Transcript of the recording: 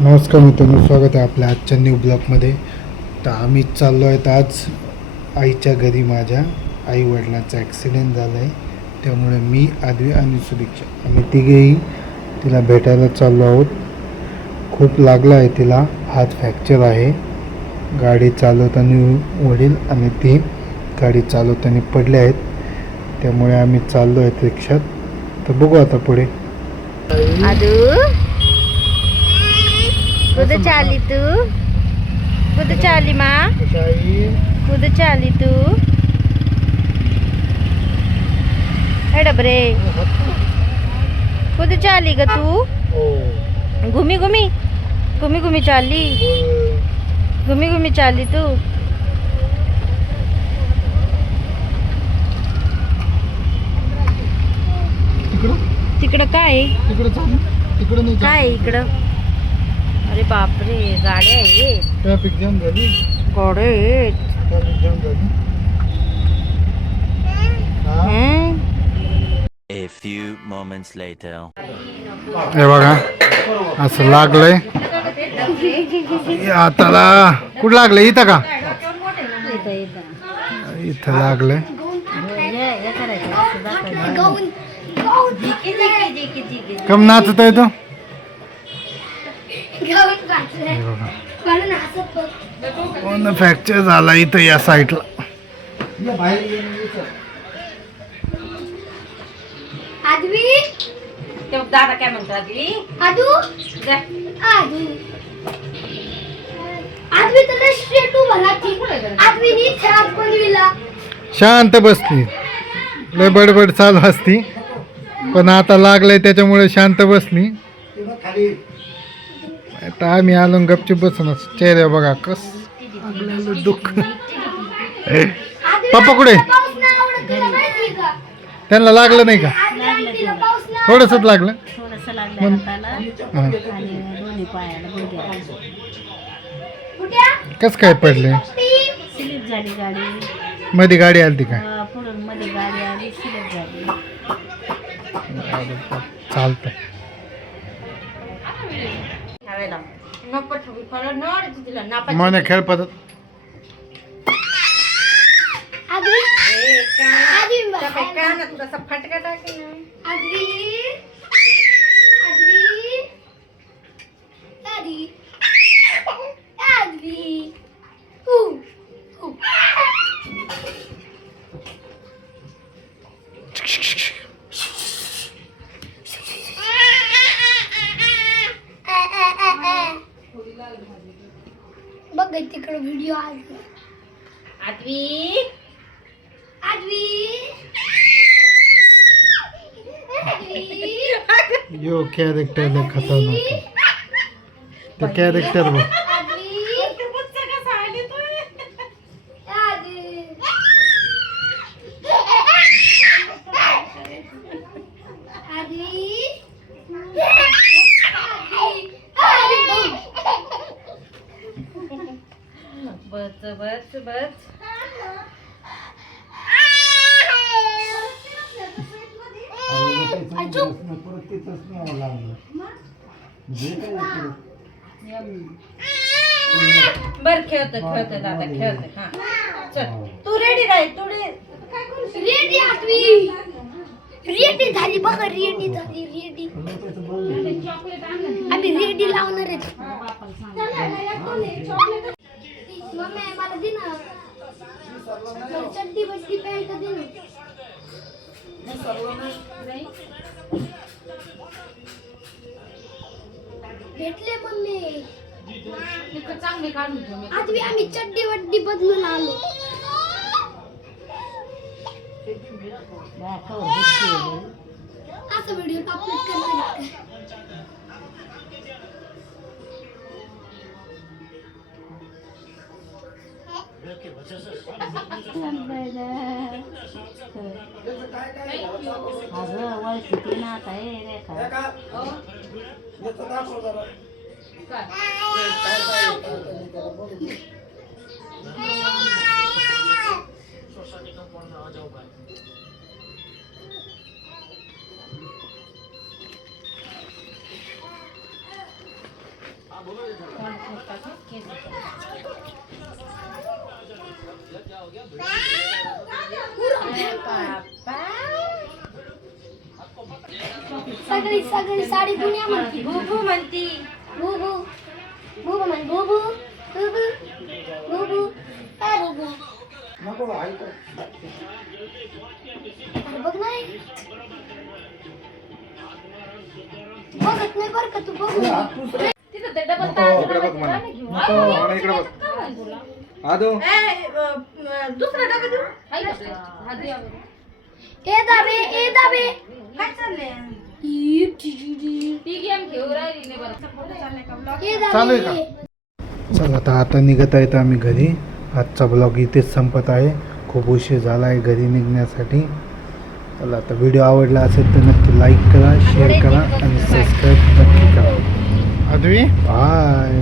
नमस्कार मित्रांनो, स्वागत आहे आपल्या आजच्या न्यू ब्लॉगमध्ये. तर आम्ही चाललो आहेत आज आईच्या घरी. माझ्या आईवडिलांचा ॲक्सिडेंट झाला आहे, त्यामुळे मी, आद्वी आणि सुदीक्षा आम्ही तिघेही तिला भेटायला चाललो आहोत. खूप लागला आहे तिला, हात फ्रॅक्चर आहे. गाडी चालवताना वडील आणि ती गाडी चालवताना पडले आहेत, त्यामुळे आम्ही चाललो आहेत रिक्षात. तर बघू आता पुढे. कुठं चाली तू? कुठं चाली मा? कुठं चाली तू? हे डबरे कुठं चाली ग तू? घुमी घुमी घुमी घुमी चाली, घुमी घुमी चाली तू. तिकडं काय काय आहे इकडं? अरे बापरे, गाड्या आहेत, ट्रॅफिक जाम झाली. गाड्या आहेत. ट्रॅफिक जाम झाली. A few moments later. हे बघा, असं लागलंय हाताला. कुठं लागलं? इथं का? इथं लागलंय. कम नाचतोय तो? पूर्ण फ्रॅक्चर झाला इथं या साईडला. दादा काय म्हणतो? आदवी शांत बसली, लय बडबड चालू असती, पण आता लागलंय त्याच्यामुळे शांत बसली. आता आम्ही आलो गपचूप बसूनच. चेहऱ्या बघा कस दुःख. पप्पा कुठे? त्यांना लागलं नाही का? थोडंसंच लागलं. कस काय पडले? मध्ये गाडी आली का? चालतंय. मने खेळ पद्धत. फटका टाकेन. बघ तिकडे व्हिडिओ आदवी यो कॅरेक्टर लय खतरनाक आहे. ते कॅरेक्टर बघ. बस बस बस. बर खेळतो दादा खेळतो. हा चल, तू रेडी राह. तू रेडी रेडी झाली बघा, रेडी झाली. रेडी आम्ही रेडी लावणार आहे. मम्मी मला दे ना, चड्डी बड्डी पॅन्ट दे ना. भेटले मम्मी चांगले काढून आदवी आम्ही चड्डी वड्डी बदलून आलो. असं व्हिडिओ अपलोड करणार का? किती नात आहे रेखा. सगळी सगळी साडी दुनिया म्हणती भूभू म्हणती. बुबू बुबू म्हण बुबू बुबू बुबू काय बुबू अरे बघ नाही बघत नाही बरं का तू बघू तिथं ते डबल दुसरा डबा देऊ. ए दाबे ए दाबे काय चाललंय? ती गेम खेळू राहिली नाही बरं. फोटो चाललाय का vlog? ए चालू आहे दाबे का? चला आता निघत आहेत आम्ही घरी. आजचा ब्लॉग इथेच संपत आहे. खूप उशीर झाला आहे घरी निघण्यासाठी. चला आता व्हिडिओ आवडला असेल तर नक्की लाईक करा, शेअर करा आणि सबस्क्राईब नक्की करा. अद्वी बाय.